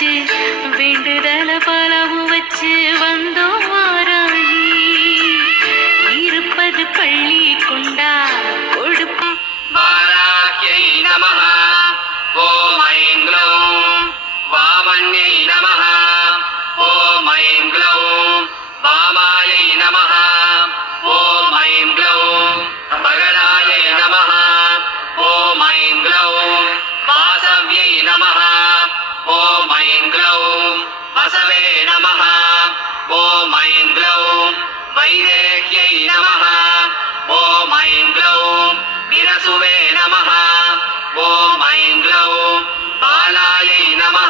வச்சு வேண்டுதல பலவும் வச்சு வந்தோம் வாராகி இருப்பது பள்ளி கொண்டா கொடுப்பா வாராஹ்யை நமஹ ஓம் ஐம் க்ளௌம் வாமன்யை நமஹ ஓம் ஐம் க்ளௌம் வாமாயை நமஹ ஓம் ஐம் க்ளௌம் பகடாயை நமஹ ஓம் ஐம் க்ளௌம் வாசவ்யை நமஹ ஓம் ஐம் க்ளௌம் வசவே நமஹ